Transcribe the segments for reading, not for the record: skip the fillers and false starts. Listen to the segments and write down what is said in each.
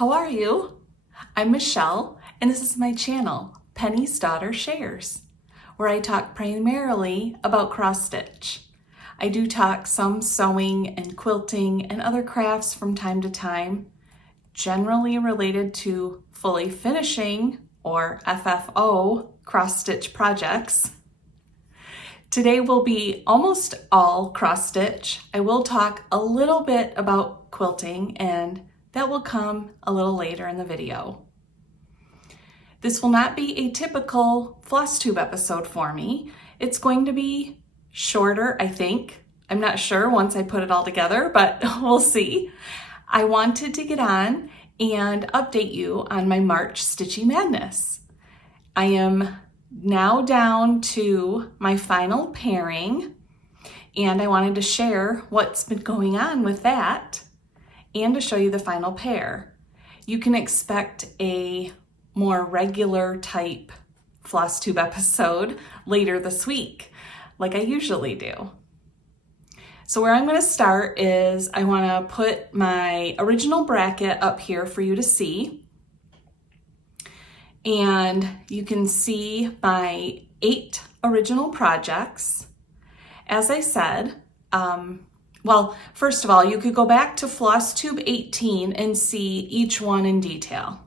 How are you? I'm Michelle, and this is my channel, Penny's Daughter Shares, where I talk primarily about cross stitch. I do talk some sewing and quilting and other crafts from time to time, generally related to fully finishing or FFO cross stitch projects. Today will be almost all cross stitch. I will talk a little bit about quilting, and that will come a little later in the video. This will not be a typical Flosstube episode for me. It's going to be shorter, I think. I'm not sure once I put it all together, but we'll see. I wanted to get on and update you on my March Stitchy Madness. I am now down to my final pairing, and I wanted to share what's been going on with that and to show you the final pair. You can expect a more regular type Flosstube episode later this week, like I usually do. So where I'm going to start is I want to put my original bracket up here for you to see. And you can see my 8 original projects. As I said, well, first of all, you could go back to Flosstube 18 and see each one in detail.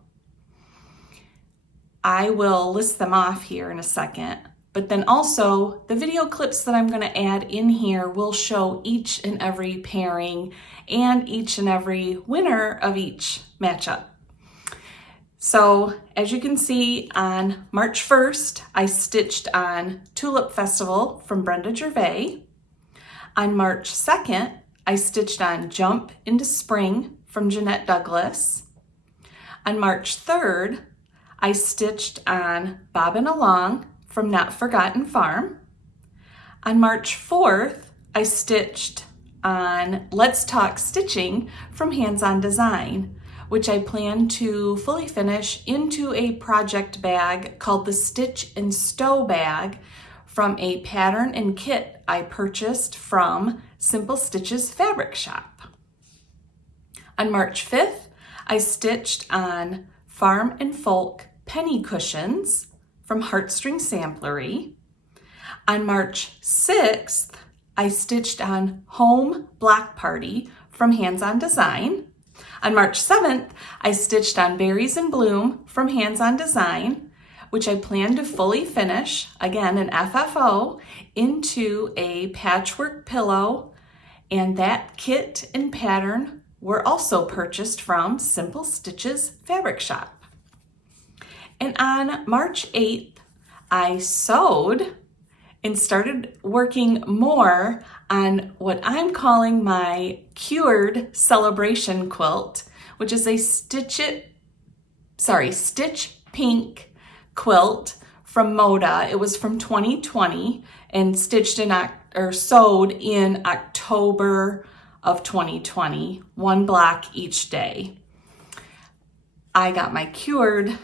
I will list them off here in a second, but then also the video clips that I'm going to add in here will show each and every pairing and each and every winner of each matchup. So as you can see, on March 1st, I stitched on Tulip Festival from Brenda Gervais. On March 2nd, I stitched on Jump into Spring from Jeannette Douglas. On March 3rd, I stitched on Bobbin Along from Notforgotten Farm. On March 4th, I stitched on Let's Talk Stitching from Hands On Design, which I plan to fully finish into a project bag called the Stitch and Stow bag from a pattern and kit I purchased from Simple Stitches Fabric Shop. On March 5th, I stitched on Farm and Folk penny cushions from Heartstring Samplery. On March 6th, I stitched on Home Block Party from Hands On Design. On March 7th, I stitched on Berries in Bloom from Hands On Design, which I plan to fully finish, again an FFO, into a patchwork pillow, and that kit and pattern were also purchased from Simple Stitches Fabric Shop. And on March 8th, I sewed and started working more on what I'm calling my Cured Celebration Quilt, which is a Stitch Pink quilt from Moda. It was from 2020 and stitched in sewed in October of 2020, one block each day. I got my cured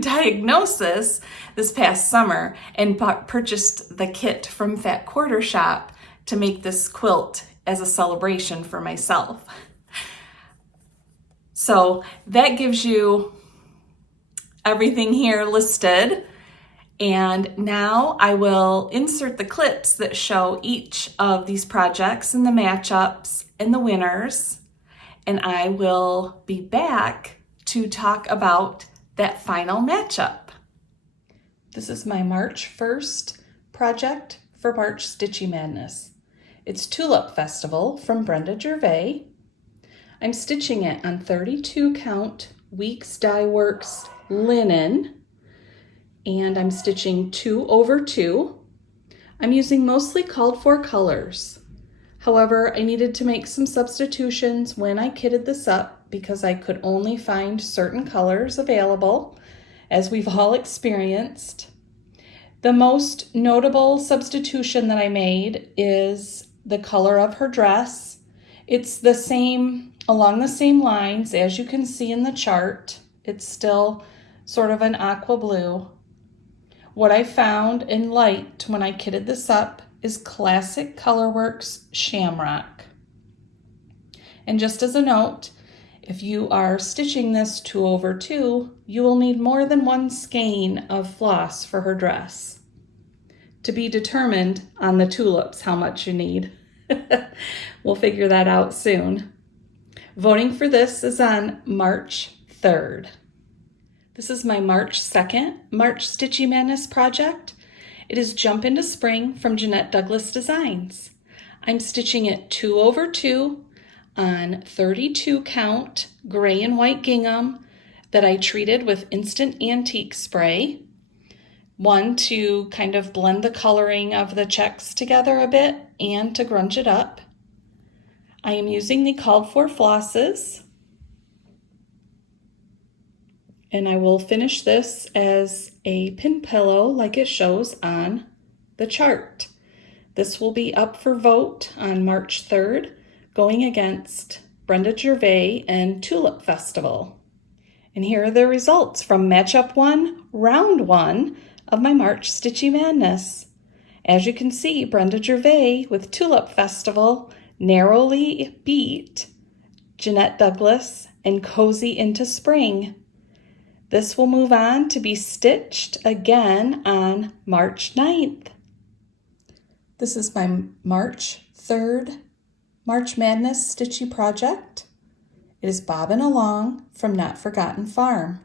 diagnosis this past summer and purchased the kit from Fat Quarter Shop to make this quilt as a celebration for myself. So that gives you everything here listed. And now I will insert the clips that show each of these projects and the matchups and the winners. And I will be back to talk about that final matchup. This is my March 1st project for March Stitchy Madness. It's Tulip Festival from Brenda Gervais. I'm stitching it on 32 count Weeks Dye Works linen, and I'm stitching 2 over 2. I'm using mostly called for colors. However, I needed to make some substitutions when I kitted this up because I could only find certain colors available, as we've all experienced. The most notable substitution that I made is the color of her dress. It's the same, along the same lines as you can see in the chart. It's still sort of an aqua blue. What I found and liked when I kitted this up is Classic Colorworks Shamrock. And just as a note, If you are stitching this 2/2, you will need more than one skein of floss for her dress. To be determined on the tulips how much you need. We'll figure that out soon. Voting for this is on March 3rd. This is my March 2nd March Stitchy Madness project. It is Jump into Spring from Jeannette Douglas Designs. I'm stitching it 2/2 on 32 count gray and white gingham that I treated with Instant Antique Spray. One, to kind of blend the coloring of the checks together a bit and to grunge it up. I am using the called for flosses, and I will finish this as a pin pillow like it shows on the chart. This will be up for vote on March 3rd, going against Brenda Gervais and Tulip Festival. And here are the results from Matchup 1, Round 1 of my March Stitchy Madness. As you can see, Brenda Gervais with Tulip Festival narrowly beat Jeannette Douglas and Cozy into Spring. This will move on to be stitched again on March 9th. This is my March 3rd March Madness Stitchy project. It is Bobbin Along from Notforgotten Farm.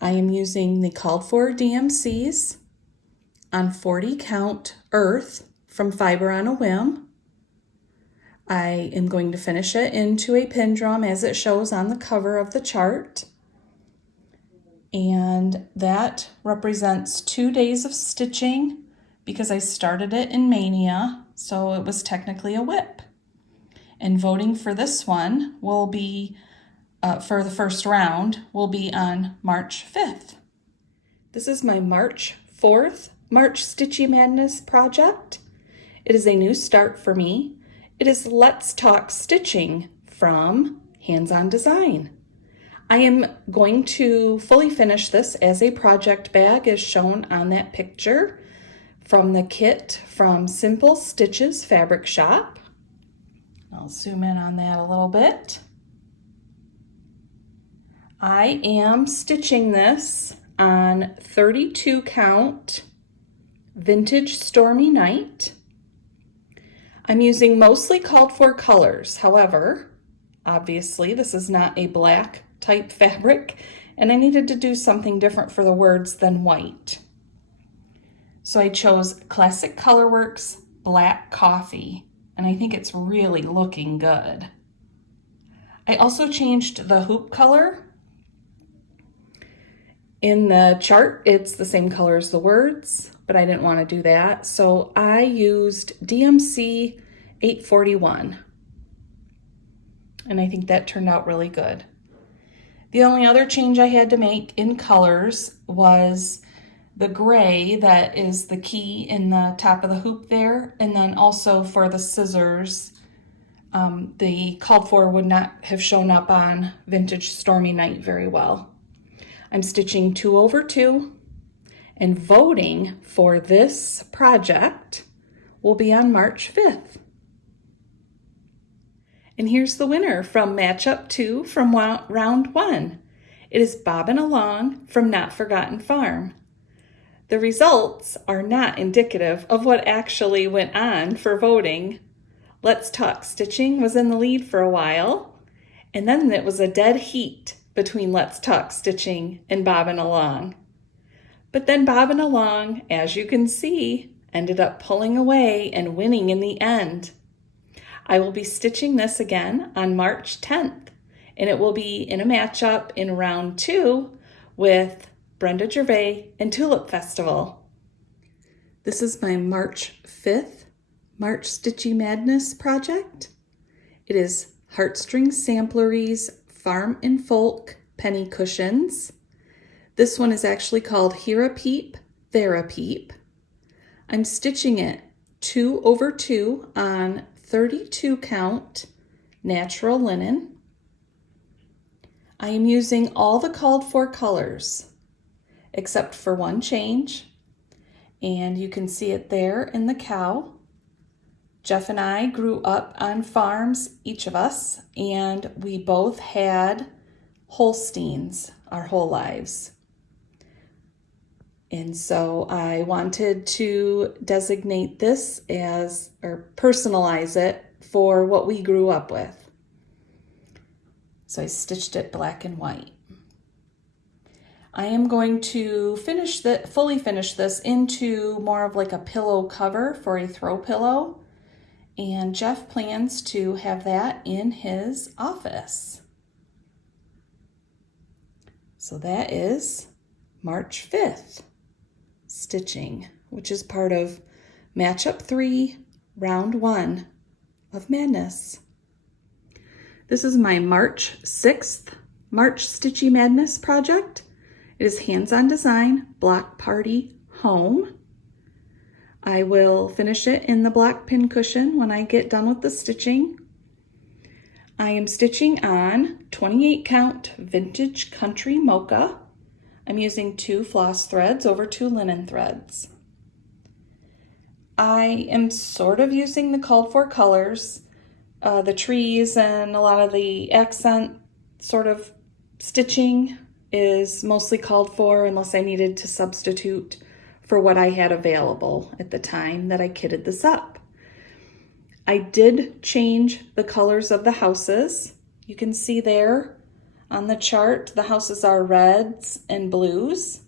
I am using the called for DMCs on 40 count earth from Fiber on a Whim. I am going to finish it into a pin drum as it shows on the cover of the chart. And that represents 2 days of stitching because I started it in Mania, so it was technically a whip. And voting for this one will be, for the first round, will be on March 5th. This is my March 4th March Stitchy Madness project. It is a new start for me. It is Let's Talk Stitching from Hands On Design. I am going to fully finish this as a project bag as shown on that picture from the kit from Simple Stitches Fabric Shop. I'll zoom in on that a little bit. I am stitching this on 32 count Vintage Stormy Night. I'm using mostly called for colors. However, obviously this is not a black type fabric, and I needed to do something different for the words than white. So I chose Classic Colorworks Black Coffee, and I think it's really looking good. I also changed the hoop color. In the chart, it's the same color as the words, but I didn't want to do that, so I used DMC 841, and I think that turned out really good. The only other change I had to make in colors was the gray that is the key in the top of the hoop there, and then also for the scissors, the called for would not have shown up on Vintage Stormy Night very well. I'm stitching 2/2, and voting for this project will be on March 5th. And here's the winner from Matchup 2 from Round 1. It is Bobbin Along from Notforgotten Farm. The results are not indicative of what actually went on for voting. Let's Talk Stitching was in the lead for a while, and then it was a dead heat between Let's Talk Stitching and Bobbin Along. But then Bobbin Along, as you can see, ended up pulling away and winning in the end. I will be stitching this again on March 10th, and it will be in a matchup in round 2 with Brenda Gervais and Tulip Festival. This is my March 5th March Stitchy Madness project. It is Heartstring Samplery's Farm and Folk Penny Cushions. This one is actually called Here a Peep, There a Peep. I'm stitching it 2/2 on 32 count natural linen. I am using all the called for colors except for one change, and you can see it there in the cow. Jeff and I grew up on farms, each of us, and we both had Holsteins our whole lives. And so I wanted to designate this as, or personalize it for what we grew up with. So I stitched it black and white. I am going to fully finish this into more of like a pillow cover for a throw pillow. And Jeff plans to have that in his office. So that is March 5th stitching, which is part of Matchup 3, Round 1 of Madness. This is my March 6th March Stitchy Madness project. It is hands-on design, block party, home. I will finish it in the black pin cushion when I get done with the stitching. I am stitching on 28 count vintage country mocha. I'm using 2 floss threads over 2 linen threads. I am sort of using the called for colors. The trees and a lot of the accent sort of stitching is mostly called for unless I needed to substitute for what I had available at the time that I kitted this up. I did change the colors of the houses. You can see there on the chart, the houses are reds and blues.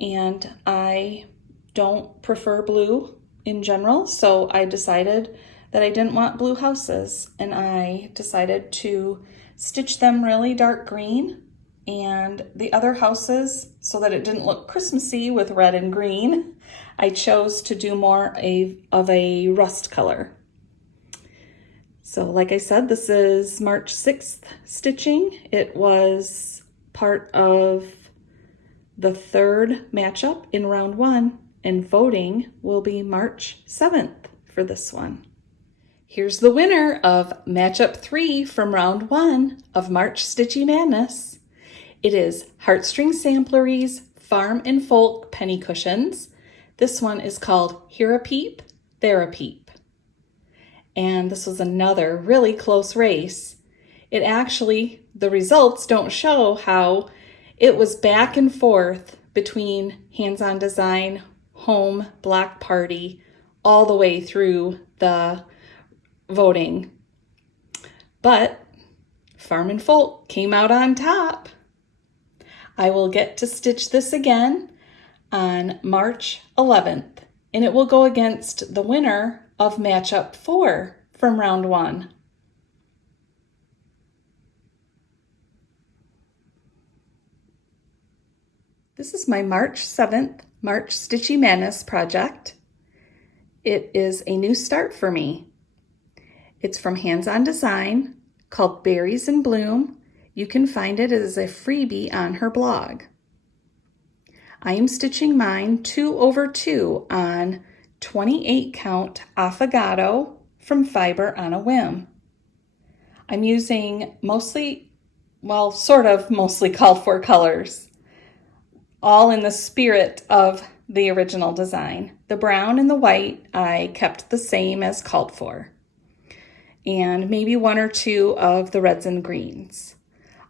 And I don't prefer blue in general, so I decided that I didn't want blue houses, and I decided to stitch them really dark green, and the other houses, so that it didn't look Christmassy with red and green, I chose to do more of a rust color. So like I said, this is March 6th stitching. It was part of the 3rd matchup in round 1, and voting will be March 7th for this one. Here's the winner of matchup 3 from round 1 of March Stitchy Madness. It is Heartstring Samplery's Farm and Folk Penny Cushions. This one is called Here a Peep, There a Peep. And this was another really close race. The results don't show how it was back and forth between hands-on design, home, block party, all the way through the voting. But Farm and Folk came out on top. I will get to stitch this again on March 11th, and it will go against the winner of matchup 4 from round 1. This is my March 7th March Stitchy Madness project. It is a new start for me. It's from Hands-On Design, called Berries in Bloom. You can find it as a freebie on her blog. I am stitching mine 2/2 on 28 count affogato from Fiber on a Whim. I'm using mostly called for colors, all in the spirit of the original design. The brown and the white I kept the same as called for, and maybe 1 or 2 of the reds and greens.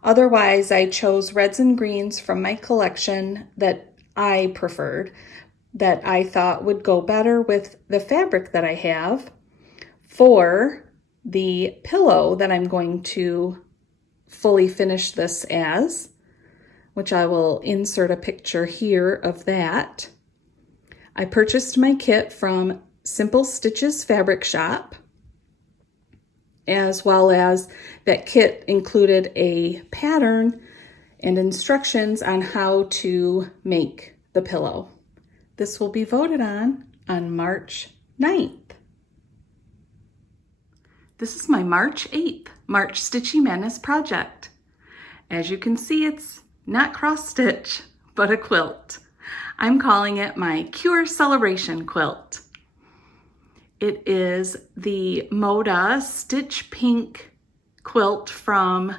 Otherwise, I chose reds and greens from my collection that I preferred, that I thought would go better with the fabric that I have for the pillow that I'm going to fully finish this as, which I will insert a picture here of that. I purchased my kit from Simple Stitches Fabric Shop, as well as that kit included a pattern and instructions on how to make the pillow. This will be voted on March 9th. This is my March 8th March Stitchy Madness project. As you can see, it's not cross stitch, but a quilt. I'm calling it my Cure Celebration quilt. It is the Moda Stitch Pink quilt from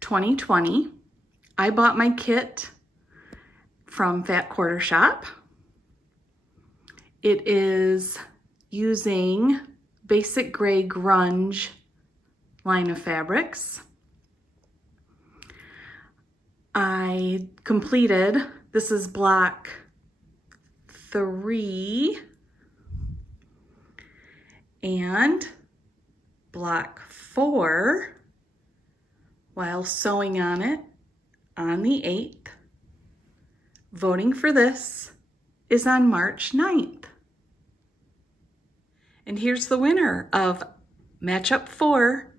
2020. I bought my kit from Fat Quarter Shop. It is using Basic Gray Grunge line of fabrics. I completed, this is block 3 and block 4 while sewing on it on the 8th. Voting for this is on March 9th. And here's the winner of matchup 4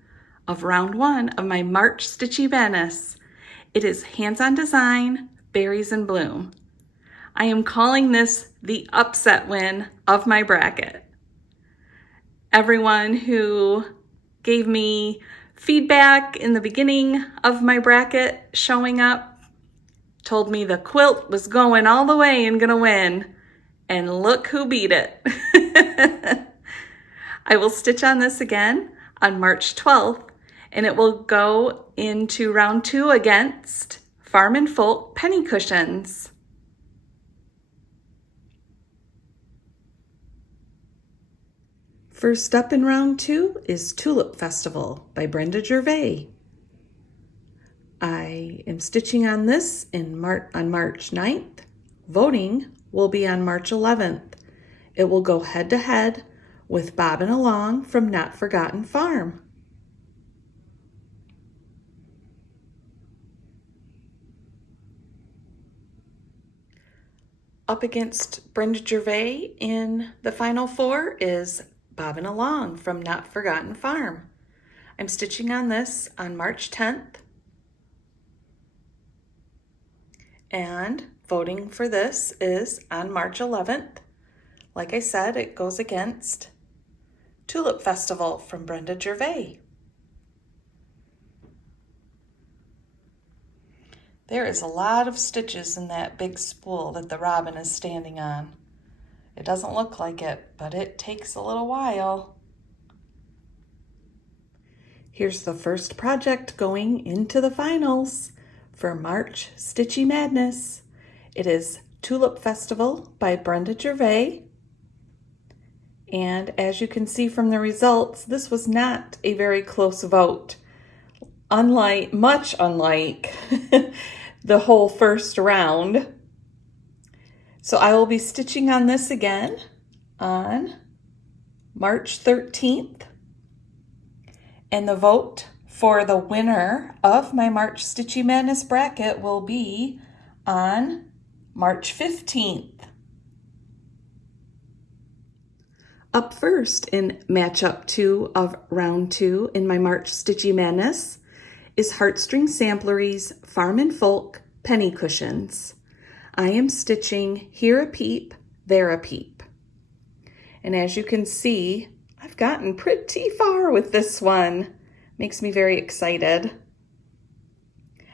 of round 1 of my March Stitchy Madness. It is Hands on Design, Berries in Bloom. I am calling this the upset win of my bracket. Everyone who gave me feedback in the beginning of my bracket showing up told me the quilt was going all the way and gonna win. And look who beat it. I will stitch on this again on March 12th, and it will go into round 2 against Farm and Folk penny cushions. First up in round 2 is Tulip Festival by Brenda Gervais. I am stitching on this on March 9th. Voting will be on March 11th. It will go head to head with Bobbin Along from Notforgotten Farm. Up against Brenda Gervais in the final 4 is Bobbin Along from Notforgotten Farm. I'm stitching on this on March 10th. And voting for this is on March 11th. Like I said, it goes against Tulip Festival from Brenda Gervais. There is a lot of stitches in that big spool that the robin is standing on. It doesn't look like it, but it takes a little while. Here's the first project going into the finals for March Stitchy Madness. It is Tulip Festival by Brenda Gervais. And as you can see from the results, this was not a very close vote. Much unlike the whole first round. So I will be stitching on this again on March 13th. And the vote for the winner of my March Stitchy Madness bracket will be on March 15th. Up first in matchup 2 of round 2 in my March Stitchy Madness is Heartstring Samplery's Farm and Folk penny cushions. I am stitching here a peep, there a peep. And as you can see, I've gotten pretty far with this one. Makes me very excited.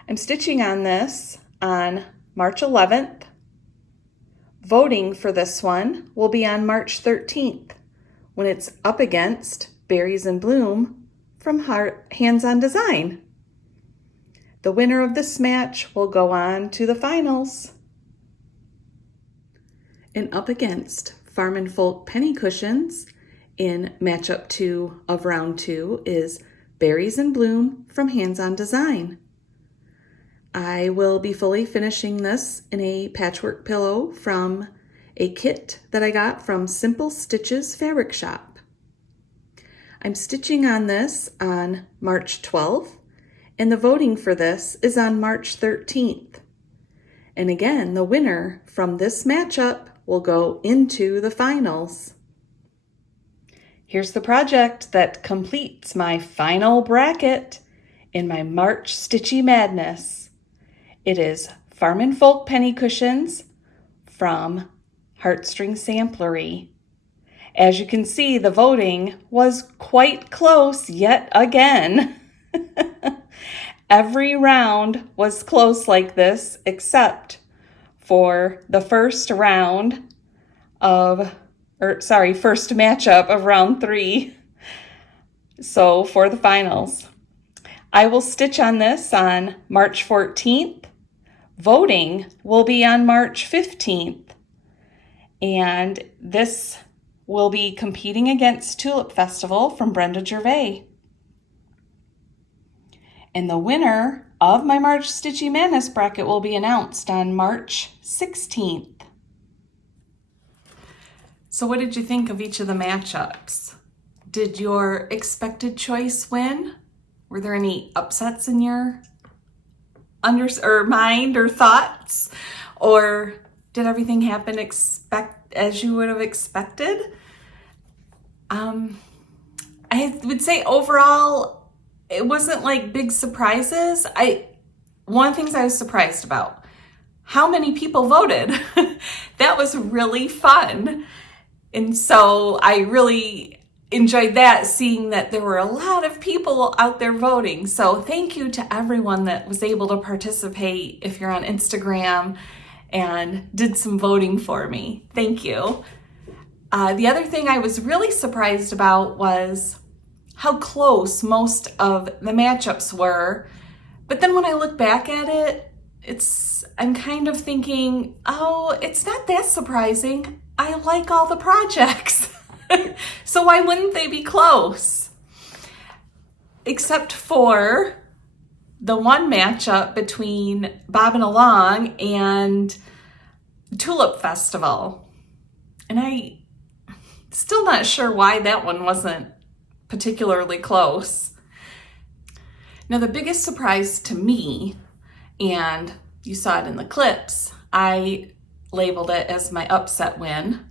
I'm stitching on this on March 11th. Voting for this one will be on March 13th when it's up against Berries in Bloom from Hands on Design. The winner of this match will go on to the finals. And up against Farm and Folk penny cushions in matchup 2 of round 2 is Berries in Bloom from Hands on Design. I will be fully finishing this in a patchwork pillow from a kit that I got from Simple Stitches Fabric Shop. I'm stitching on this on March 12th, and the voting for this is on March 13th. And again, the winner from this matchup will go into the finals. Here's the project that completes my final bracket in my March Stitchy Madness. It is Farm and Folk penny cushions from Heartstring Samplery. As you can see, the voting was quite close yet again. Every round was close like this except for the first matchup of round 3. So for the finals, I will stitch on this on March 14th. Voting will be on March 15th. And this will be competing against Tulip Festival from Brenda Gervais. And the winner of my March Stitchy Madness bracket will be announced on March 16th. So what did you think of each of the matchups? Did your expected choice win? Were there any upsets in your mind or thoughts? Or did everything happen as you would have expected? I would say overall, it wasn't like big surprises. One of the things I was surprised about, how many people voted. That was really fun. And so I really enjoyed that, seeing that there were a lot of people out there voting. So thank you to everyone that was able to participate if you're on Instagram and did some voting for me. Thank you. The other thing I was really surprised about was how close most of the matchups were. But then when I look back at it, I'm kind of thinking, oh, it's not that surprising. I like all the projects. So why wouldn't they be close? Except for the one matchup between Bobbin Along and Tulip Festival. And I still not sure why that one wasn't particularly close. Now the biggest surprise to me, and you saw it in the clips, I labeled it as my upset win,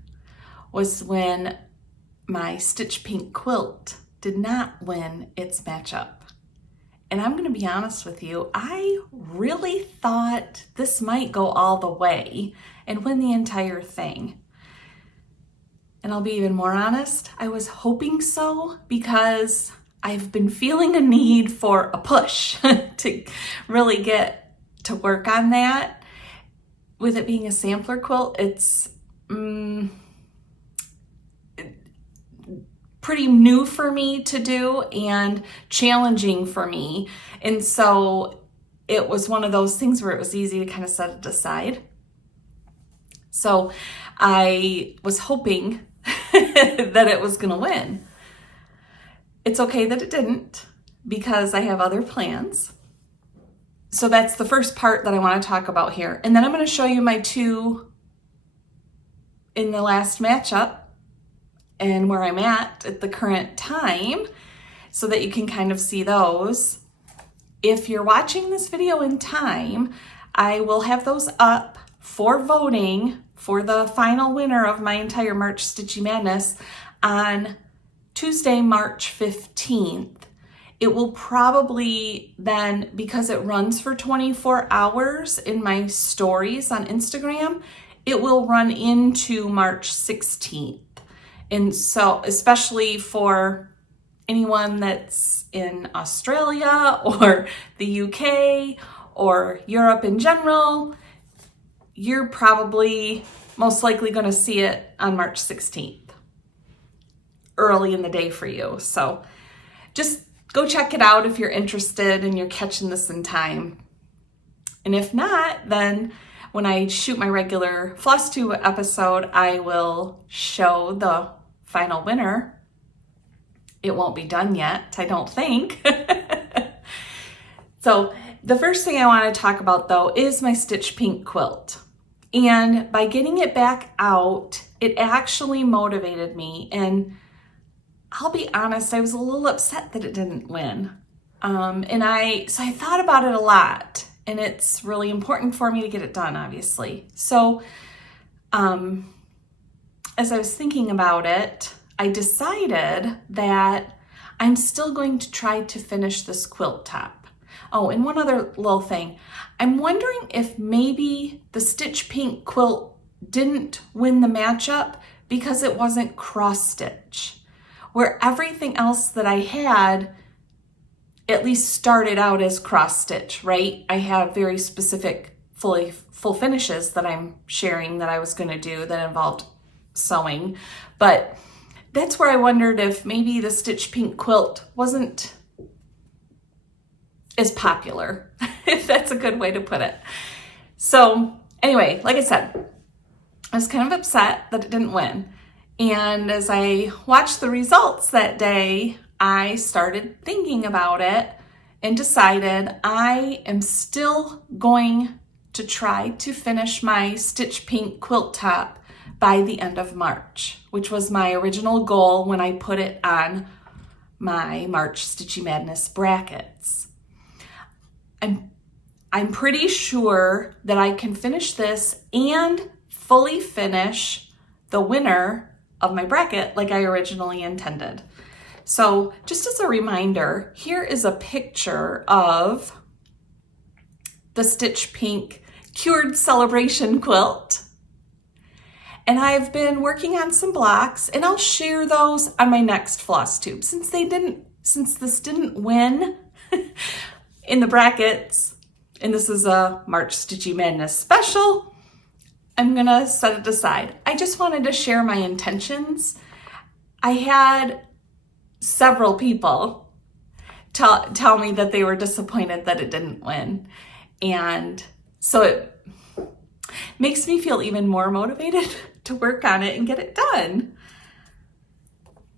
was when my Stitch Pink quilt did not win its matchup. And I'm gonna be honest with you, I really thought this might go all the way and win the entire thing. And I'll be even more honest, I was hoping so, because I've been feeling a need for a push to really get to work on that. With it being a sampler quilt, it's pretty new for me to do and challenging for me. And so it was one of those things where it was easy to kind of set it aside. So I was hoping that it was gonna win. It's okay that it didn't, because I have other plans. So that's the first part that I want to talk about here. And then I'm going to show you my two in the last matchup and where I'm at the current time, so that you can kind of see those. If you're watching this video in time, I will have those up for voting for the final winner of my entire March Stitchy Madness on Tuesday, March 15th. It will probably then, because it runs for 24 hours in my stories on Instagram, it will run into March 16th. And so, especially for anyone that's in Australia or the UK or Europe in general, you're probably most likely going to see it on March 16th, early in the day for you. So just go check it out if you're interested and you're catching this in time. And if not, then when I shoot my regular Flosstube episode, I will show the final winner. It won't be done yet, I don't think. So the first thing I want to talk about, though, is my Stitch Pink quilt. And by getting it back out, it actually motivated me. And I'll be honest, I was a little upset that it didn't win. So I thought about it a lot, and it's really important for me to get it done, obviously. So as I was thinking about it, I decided that I'm still going to try to finish this quilt top. Oh, and one other little thing. I'm wondering if maybe the Stitch Pink quilt didn't win the matchup because it wasn't cross stitch, where everything else that I had at least started out as cross stitch, right? I have very specific full finishes that I'm sharing that I was going to do that involved sewing, but that's where I wondered if maybe the Stitch Pink quilt wasn't as popular, if that's a good way to put it. So anyway, like I said, I was kind of upset that it didn't win. And as I watched the results that day, I started thinking about it and decided I am still going to try to finish my Stitch Pink quilt top by the end of March, which was my original goal when I put it on my March Stitchy Madness brackets. I'm pretty sure that I can finish this and fully finish the winner of my bracket like I originally intended. So just as a reminder, here is a picture of the Stitch Pink Cured Celebration quilt. And I've been working on some blocks, and I'll share those on my next Flosstube. Since this didn't win in the brackets, and this is a March Stitchy Madness special, I'm gonna set it aside. I just wanted to share my intentions. I had several people tell me that they were disappointed that it didn't win. And so it makes me feel even more motivated to work on it and get it done.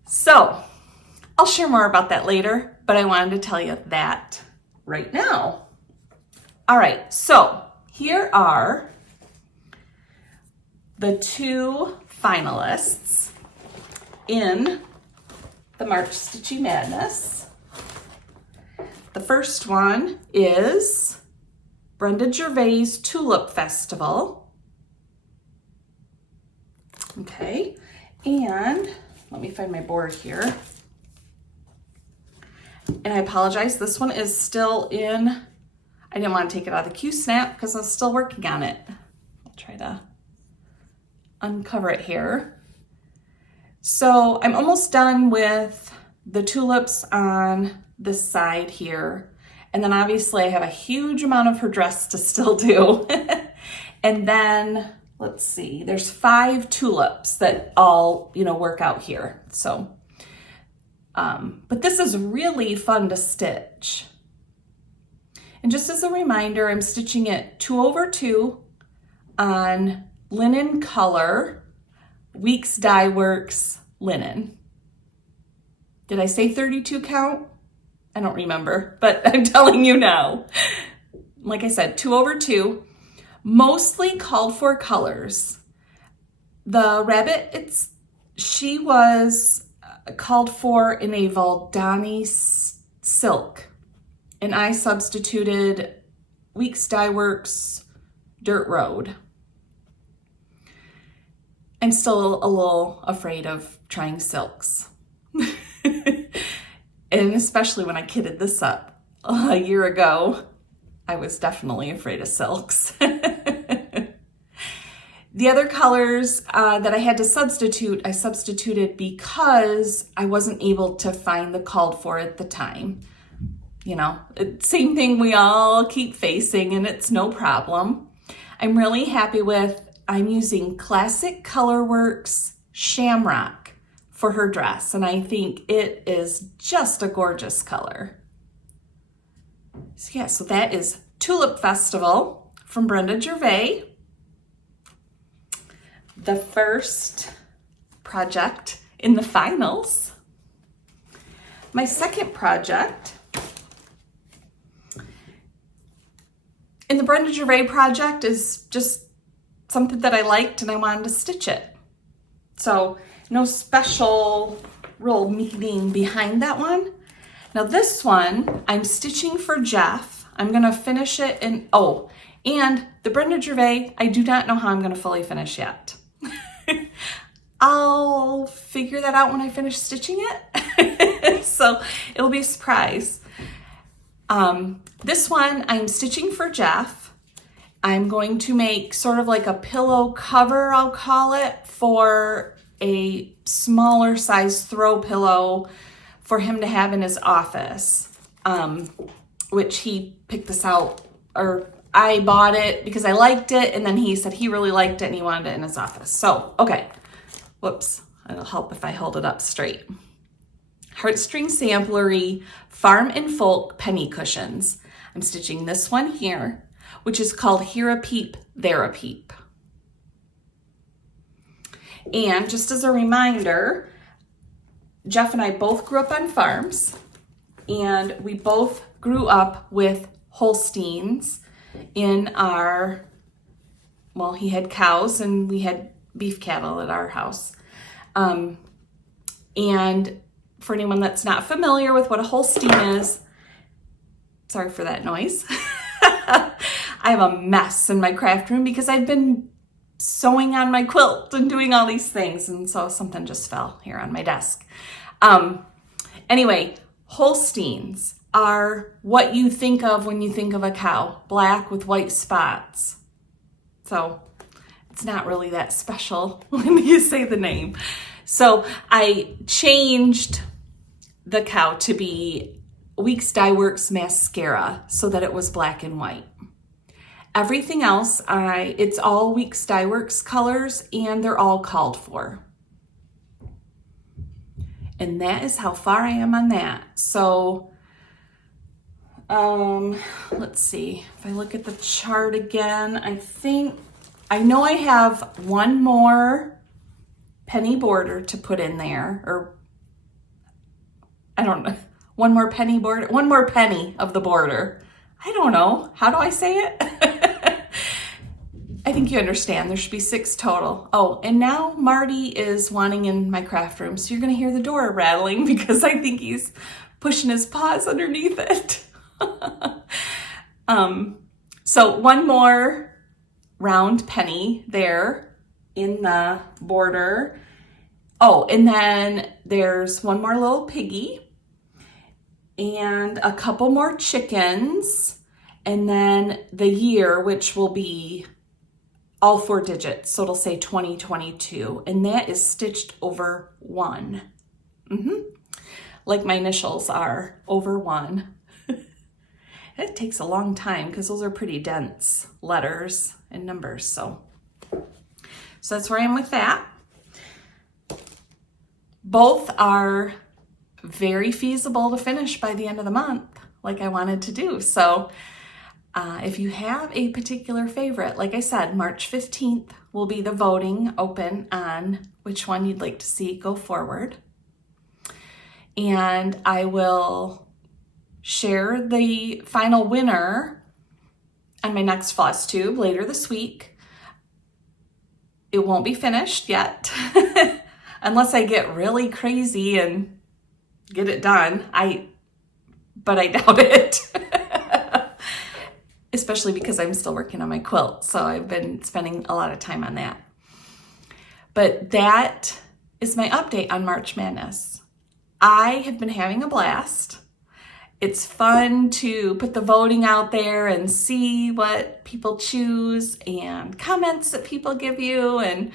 So I'll share more about that later, but I wanted to tell you that right now. All right, so here are the two finalists in the March Stitchy Madness. The first one is Brenda Gervais Tulip Festival. Okay, and let me find my board here. And I apologize, this one is still in, I didn't want to take it out of the Q-snap because I'm still working on it. I'll try to uncover it here. So I'm almost done with the tulips on this side here. And then obviously I have a huge amount of her dress to still do. And then, let's see, there's 5 tulips that all, work out here. So, but this is really fun to stitch. And just as a reminder, I'm stitching it 2/2 on linen color, Weeks Dye Works linen. Did I say 32 count? I don't remember, but I'm telling you now. Like I said, 2/2, mostly called for colors. The rabbit, she was called for in a Valdani silk, and I substituted Weeks Dye Works Dirt Road. I'm still a little afraid of trying silks. And especially when I kitted this up a year ago, I was definitely afraid of silks. The other colors that I had to substitute, I substituted because I wasn't able to find the called for at the time. Same thing we all keep facing, and it's no problem. I'm really happy I'm using Classic Colorworks Shamrock for her dress, and I think it is just a gorgeous color. So that is Tulip Festival from Brenda Gervais. The first project in the finals. My second project in the Brenda Gervais project is just something that I liked and I wanted to stitch it. So no special real meaning behind that one. Now this one, I'm stitching for Jeff. I'm gonna finish it and the Brenda Gervais, I do not know how I'm gonna fully finish yet. I'll figure that out when I finish stitching it. So it'll be a surprise. This one I'm stitching for Jeff. I'm going to make sort of like a pillow cover, I'll call it, for a smaller size throw pillow for him to have in his office, which he picked this out, or I bought it because I liked it, and then he said he really liked it and he wanted it in his office. So, okay, whoops, it'll help if I hold it up straight. Heartstring Samplery Farm and Folk Penny Cushions. I'm stitching this one here, which is called Here a Peep, There a Peep. And just as a reminder, Jeff and I both grew up on farms, and we both grew up with Holsteins in our, well, he had cows and we had beef cattle at our house. And for anyone that's not familiar with what a Holstein is, sorry for that noise. I have a mess in my craft room because I've been sewing on my quilt and doing all these things, and so something just fell here on my desk. Anyway, Holsteins are what you think of when you think of a cow, black with white spots. So it's not really that special when you say the name. So I changed the cow to be Weeks Dye Works Mascara so that it was black and white. Everything else, it's all Weeks Dye Works colors, and they're all called for. And that is how far I am on that. So, let's see. If I look at the chart again, I know I have one more penny border to put in there, or I don't know, one more penny of the border. I don't know. How do I say it? I think you understand. There should be 6 total. Oh, and now Marty is wanting in my craft room, so you're going to hear the door rattling because I think he's pushing his paws underneath it. So one more round penny there in the border. Oh, and then there's one more little piggy and a couple more chickens, and then the year, which will be all 4 digits, so it'll say 2022, and that is stitched over 1. Like my initials are over 1. It takes a long time because those are pretty dense letters and numbers, so that's where I am with that. Both are very feasible to finish by the end of the month, like I wanted to do. So if you have a particular favorite, like I said, March 15th will be the voting open on which one you'd like to see go forward. And I will share the final winner on my next Flosstube later this week. It won't be finished yet, unless I get really crazy and get it done. But I doubt it. Especially because I'm still working on my quilt, so I've been spending a lot of time on that. But that is my update on March Madness. I have been having a blast. It's fun to put the voting out there and see what people choose and comments that people give you, and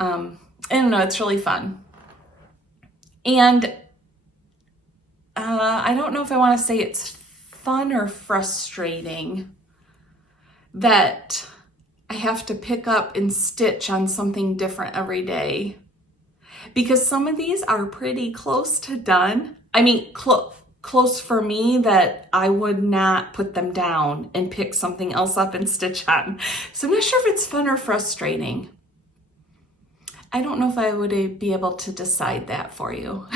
I don't know, it's really fun. And I don't know if I want to say it's fun or frustrating that I have to pick up and stitch on something different every day, because some of these are pretty close to done. I mean, close for me that I would not put them down and pick something else up and stitch on. So I'm not sure if it's fun or frustrating. I don't know if I would be able to decide that for you.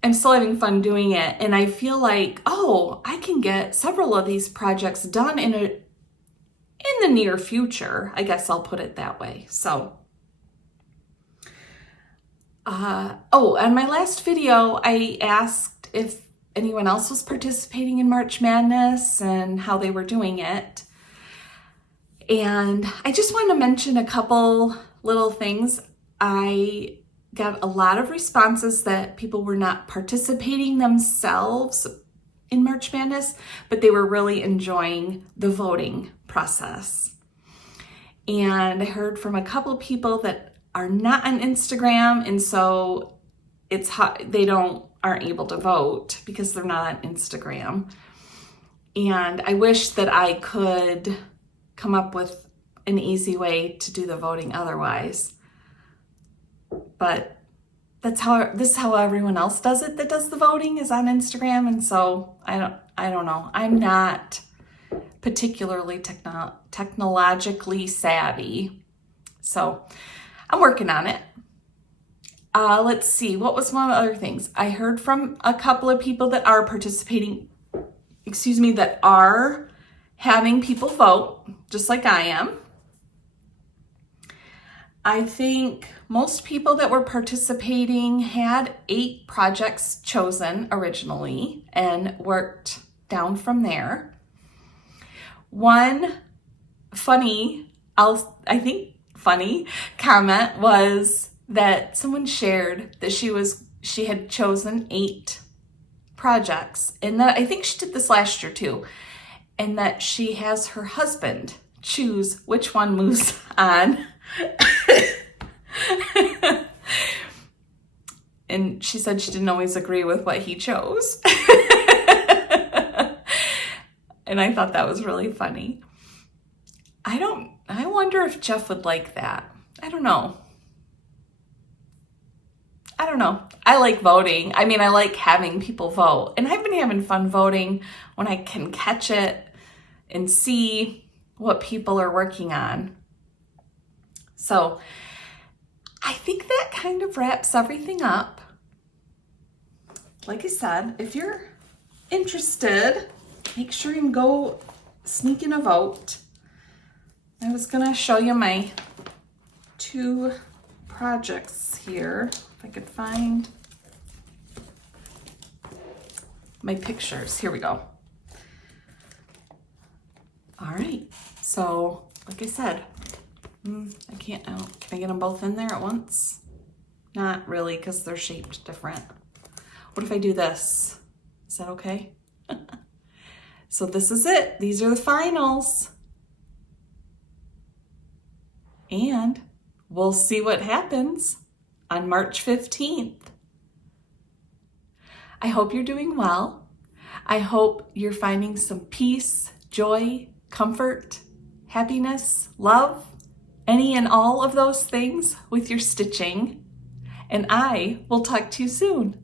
I'm still having fun doing it, and I feel like, oh, I can get several of these projects done in the near future. I guess I'll put it that way. So, on my last video, I asked if anyone else was participating in March Madness and how they were doing it. And I just want to mention a couple little things. I got a lot of responses that people were not participating themselves in March Madness, but they were really enjoying the voting process. And I heard from a couple people that are not on Instagram, and so it's hot, they aren't able to vote because they're not on Instagram. And I wish that I could come up with an easy way to do the voting otherwise. But this is how everyone else does it that does the voting, is on Instagram. And so I don't know. I'm not particularly technologically savvy. So I'm working on it. Let's see, what was one of the other things? I heard from a couple of people that are participating, that are having people vote, just like I am. I think most people that were participating had 8 projects chosen originally and worked down from there. One funny comment was that someone shared that she had chosen 8 projects, and that I think she did this last year too, and that she has her husband choose which one moves on. And she said she didn't always agree with what he chose. And I thought that was really funny. I wonder if Jeff would like that. I don't know. I like voting. I mean, I like having people vote. And I've been having fun voting when I can catch it and see what people are working on. So I think that kind of wraps everything up. Like I said, if you're interested, make sure you can go sneak in a vote. I was gonna show you my 2 projects here, if I could find my pictures. Here we go. All right, so like I said, I can't, can I get them both in there at once? Not really, because they're shaped different. What if I do this? Is that okay? So this is it. These are the finals. And we'll see what happens on March 15th. I hope you're doing well. I hope you're finding some peace, joy, comfort, happiness, love, any and all of those things with your stitching. And I will talk to you soon.